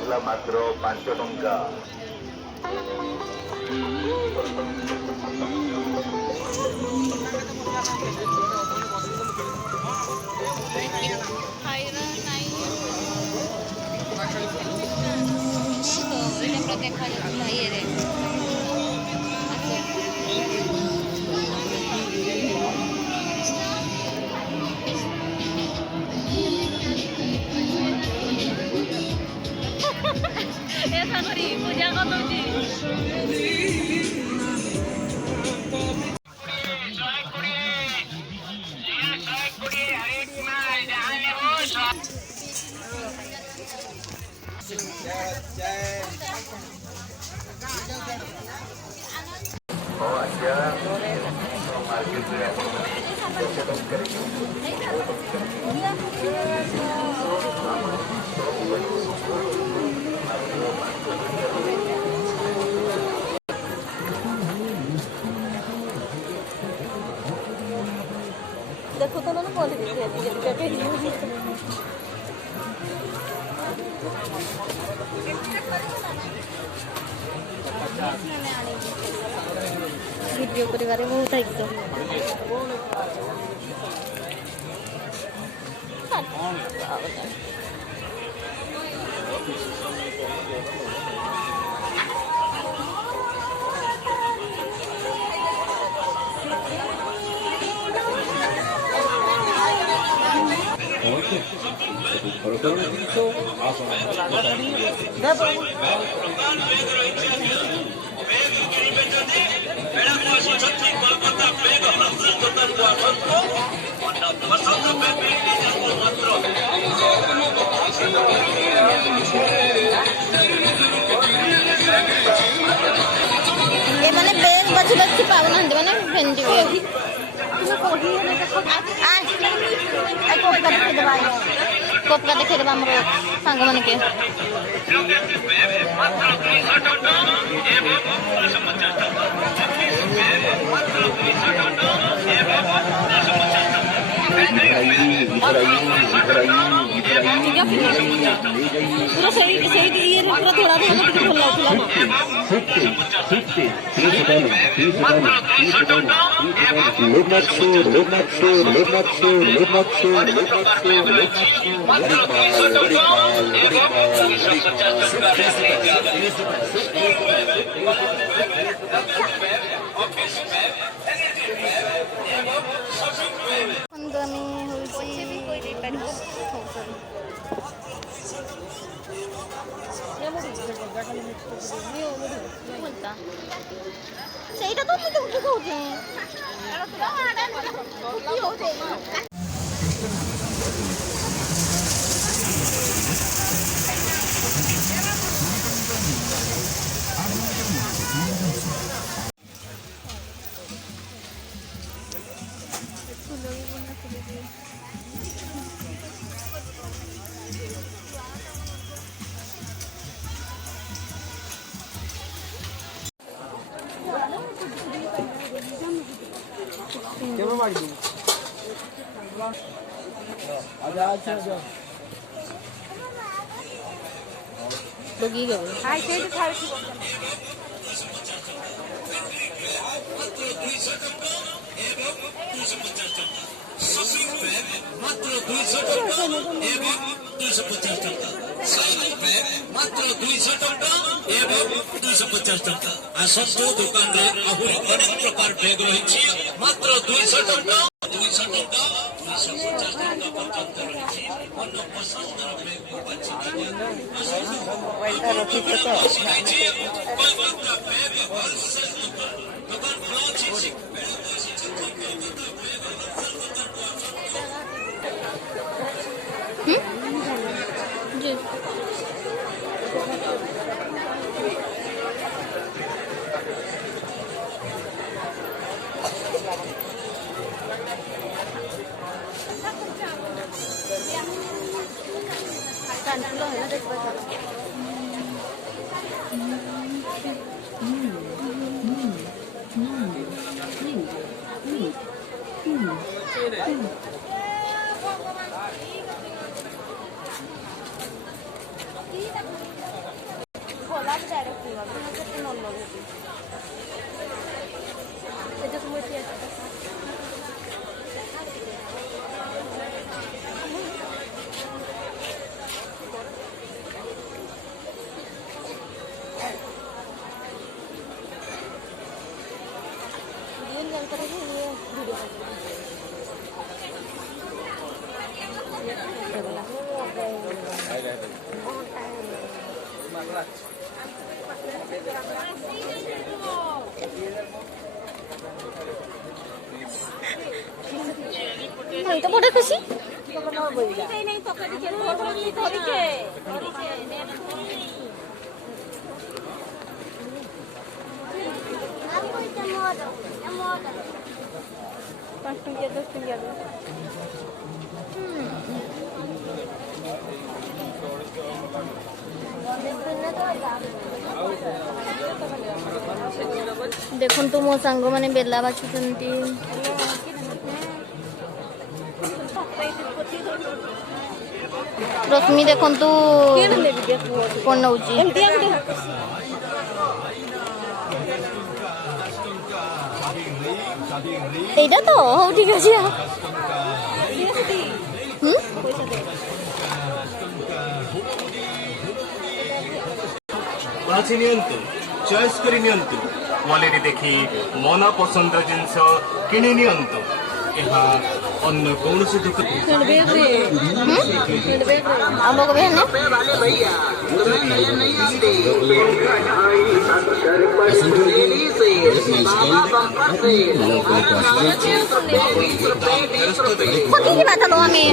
ହେଲା ମାତ୍ର 5 ଟଙ୍କା। पूजा देखो तो ना बोल रही वीडियो परिवार बहुत एकदम ये मैंने बेग बची बची पावन हंदे मैंने फेंटी हुई कोपका देखे देबा हमरो सांग मन के पूरा सही ये पूरा थोड़ा ध्यान दे भल लागला ସେଇଟା ତ ମୁଁ ଉଠି କହୁଛି बगी गयो हाय सेट थाल मात्र 200 टका एवं 250 टका साइकिल पे मात्र 200 टका एवं 250 टका आसंतो दुकान रे आहुरी अनेक प्रकार बैग रही मात्र 200 टका 200 टका 250 टका पर्यंत रही मन पसंद बैग को बच्चे मोबाइल का रखी तो कोई बात का बैग होलसेल दुकान ब्लॉक छी जी कानपुर है ना देख बता তো বড় খুশি ଦେଖନ୍ତୁ ମୋ ସାଙ୍ଗମାନେ ବେଲା ବାଛୁଛନ୍ତି। ରଶ୍ମି ଦେଖନ୍ତୁ କଣ ନଉଛି। ଏଇଟା ତ ହଉ ଠିକ ଅଛି। ବାଛି ନିଅନ୍ତୁ, ଚଏସ୍ କରି ନିଅନ୍ତୁ, କ୍ୱାଲିଟି ଦେଖି ମନ ପସନ୍ଦର ଜିନିଷ କିଣି ନିଅନ୍ତୁ। ଏହା ଅନ୍ୟ କୌଣସି ଦୋକାନ आप लोग भी है ना? पति की बात लो हमें